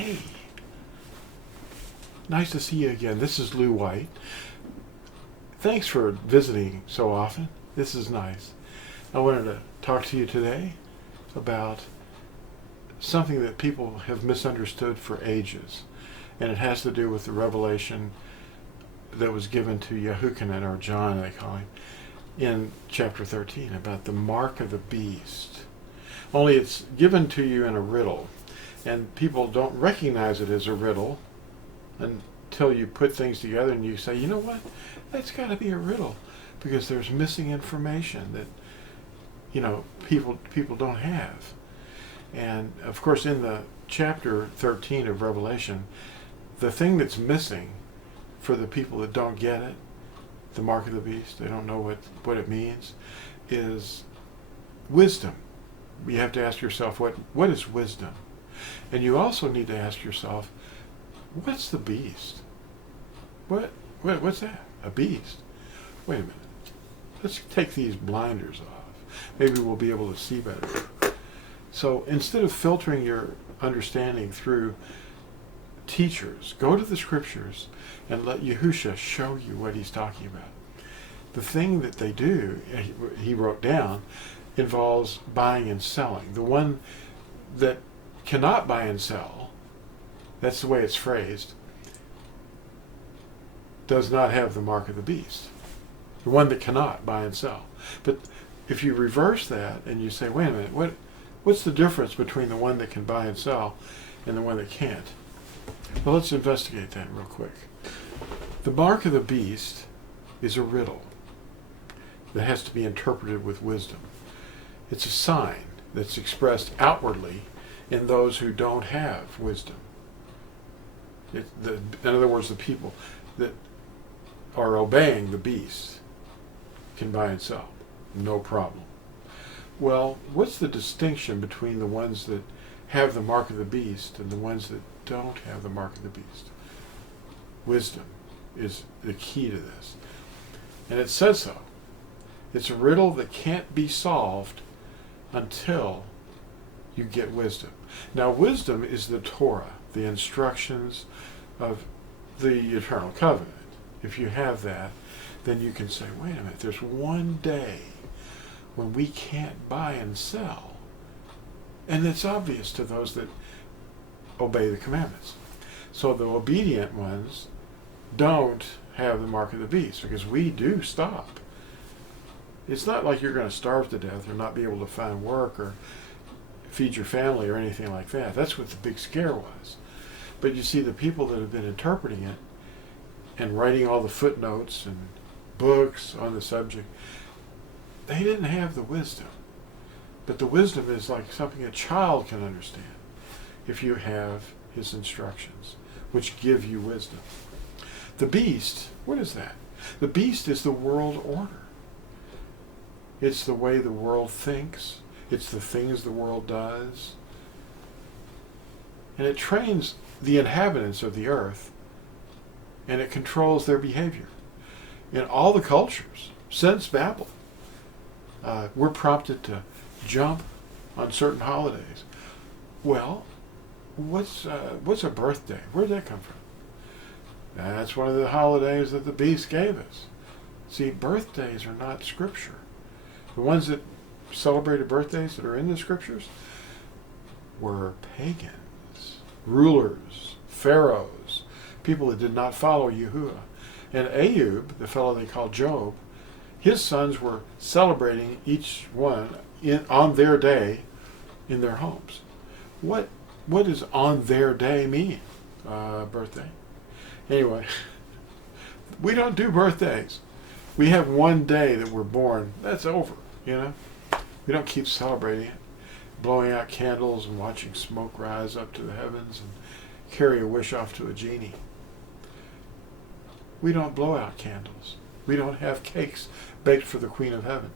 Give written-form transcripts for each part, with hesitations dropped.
Hey, nice to see you again. This is Lou White. Thanks for visiting so often. This is nice. I wanted to talk to you today about something that people have misunderstood for ages. And it has to do with the revelation that was given to Yahuah, or John they call him, in chapter 13 about the mark of the beast. Only it's given to you in a riddle. And people don't recognize it as a riddle until you put things together and you say, you know what, that's got to be a riddle, because there's missing information that, you know, people don't have. And of course in the chapter 13 of Revelation, the thing that's missing for the people that don't get it, the mark of the beast, they don't know what it means, is wisdom. You have to ask yourself, what is wisdom? And you also need to ask yourself, what's the beast? What's that? A beast? Wait a minute. Let's take these blinders off. Maybe we'll be able to see better. So instead of filtering your understanding through teachers, go to the scriptures and let Yahuah show you what he's talking about. The thing that they do, he wrote down, involves buying and selling. The one that cannot buy and sell, that's the way it's phrased, does not have the mark of the beast. The one that cannot buy and sell. But if you reverse that and you say, wait a minute, what's the difference between the one that can buy and sell and the one that can't? Well, let's investigate that real quick. The mark of the beast is a riddle that has to be interpreted with wisdom. It's a sign that's expressed outwardly in those who don't have wisdom. In other words, the people that are obeying the beast can buy and sell, no problem. Well, what's the distinction between the ones that have the mark of the beast and the ones that don't have the mark of the beast? Wisdom is the key to this. And it says so. It's a riddle that can't be solved until you get wisdom. Now, wisdom is the Torah, the instructions of the eternal covenant. If you have that, then you can say, wait a minute, there's one day when we can't buy and sell. And it's obvious to those that obey the commandments. So the obedient ones don't have the mark of the beast, because we do stop. It's not like you're going to starve to death or not be able to find work or feed your family or anything like that. That's what the big scare was. But you see, the people that have been interpreting it and writing all the footnotes and books on the subject, they didn't have the wisdom. But the wisdom is like something a child can understand if you have his instructions, which give you wisdom. The beast, what is that? The beast is the world order. It's the way the world thinks. It's the things the world does. And it trains the inhabitants of the earth, and it controls their behavior. In all the cultures, since Babel, we're prompted to jump on certain holidays. Well, what's a birthday? Where'd that come from? That's one of the holidays that the beast gave us. See, birthdays are not scripture. The ones that celebrated birthdays that are in the scriptures were pagans, rulers, pharaohs, people that did not follow Yahuah. And Ayub, the fellow they called Job, his sons were celebrating each one on their day in their homes. What does on their day mean? Birthday. Anyway, we don't do birthdays. We have one day that we're born. That's over, you know. We don't keep celebrating it, blowing out candles and watching smoke rise up to the heavens and carry a wish off to a genie. We don't blow out candles. We don't have cakes baked for the Queen of Heaven.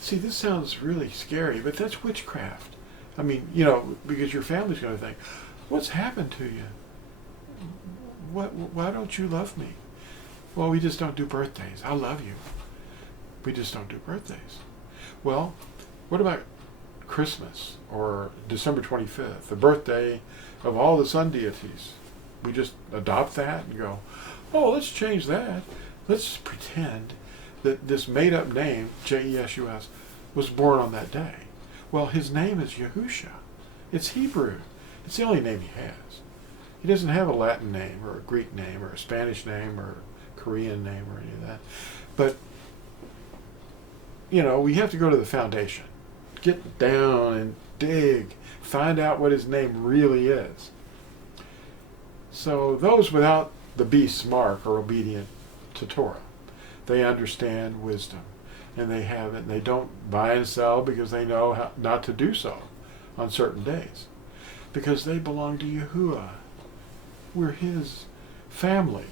See, this sounds really scary, but that's witchcraft. I mean, you know, because your family's going to think, what's happened to you? Why don't you love me? Well, we just don't do birthdays. I love you. We just don't do birthdays. Well, what about Christmas or December 25th, the birthday of all the sun deities. We just adopt that and go, oh, let's change that. Let's pretend that this made-up name, J-E-S-U-S, was born on that day. Well, his name is Yahusha. It's Hebrew. It's the only name he has. He doesn't have a Latin name or a Greek name or a Spanish name or a Korean name or any of that. But, you know, we have to go to the foundation. Get down and dig. Find out what his name really is. So those without the beast's mark are obedient to Torah. They understand wisdom, and they have it, and they don't buy and sell because they know how not to do so on certain days, because they belong to Yahuah. We're his family,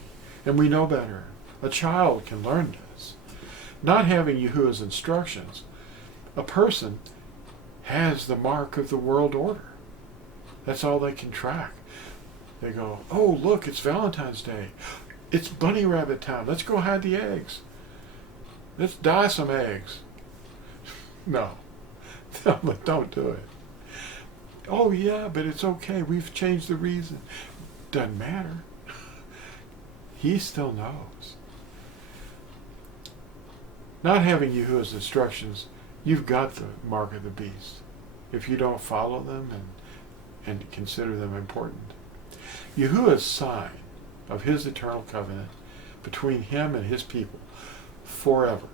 and we know better. A child can learn this. Not having Yahuah's instructions, a person has the mark of the world order. That's all they can track. They go, oh, look, it's Valentine's Day. It's bunny rabbit time. Let's go hide the eggs. Let's dye some eggs. No, don't do it. Oh, yeah, but it's okay. We've changed the reason. Doesn't matter. He still knows. Not having Yahuah's instructions, you've got the mark of the beast if you don't follow them and consider them important. Yahuah's sign of his eternal covenant between him and his people forever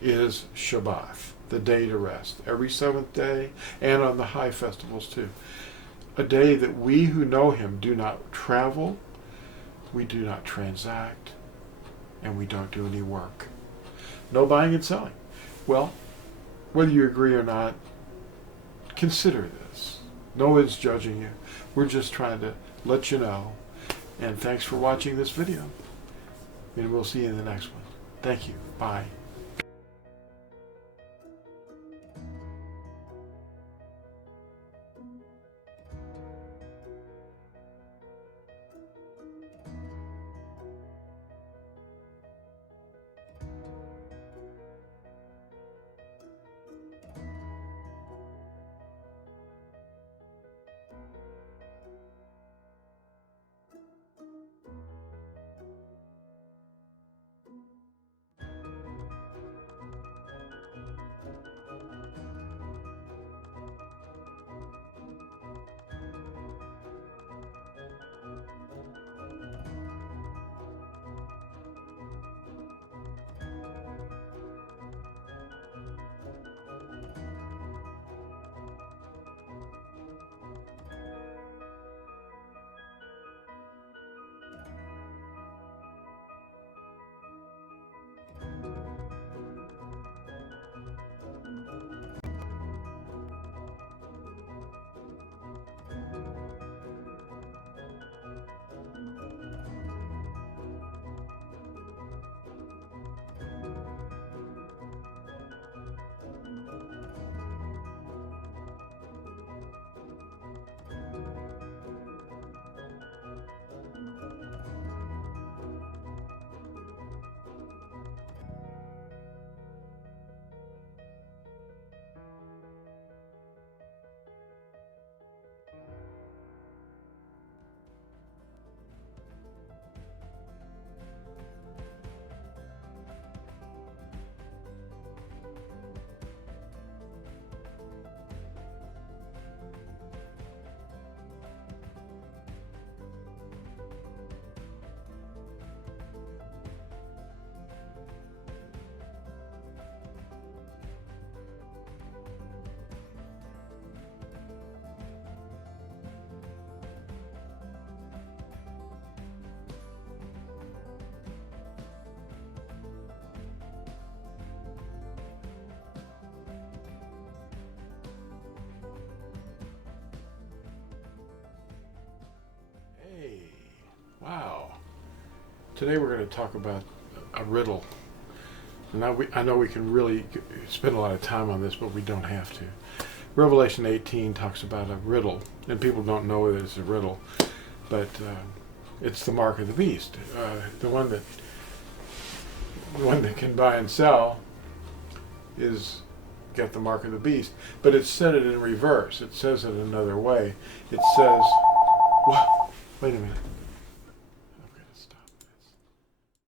is Shabbat, the day to rest, every seventh day and on the high festivals too. A day that we who know him do not travel, we do not transact, and we don't do any work. No buying and selling. Well, whether you agree or not, consider this. No one's judging you. We're just trying to let you know. And thanks for watching this video. And we'll see you in the next one. Thank you. Bye. Wow. Today we're going to talk about a riddle. Now I know we can really spend a lot of time on this, but we don't have to. Revelation 18 talks about a riddle, and people don't know that it's a riddle, but it's the mark of the beast, the one that can buy and sell is get the mark of the beast. But it said it in reverse. It says it another way. It says, wait a minute.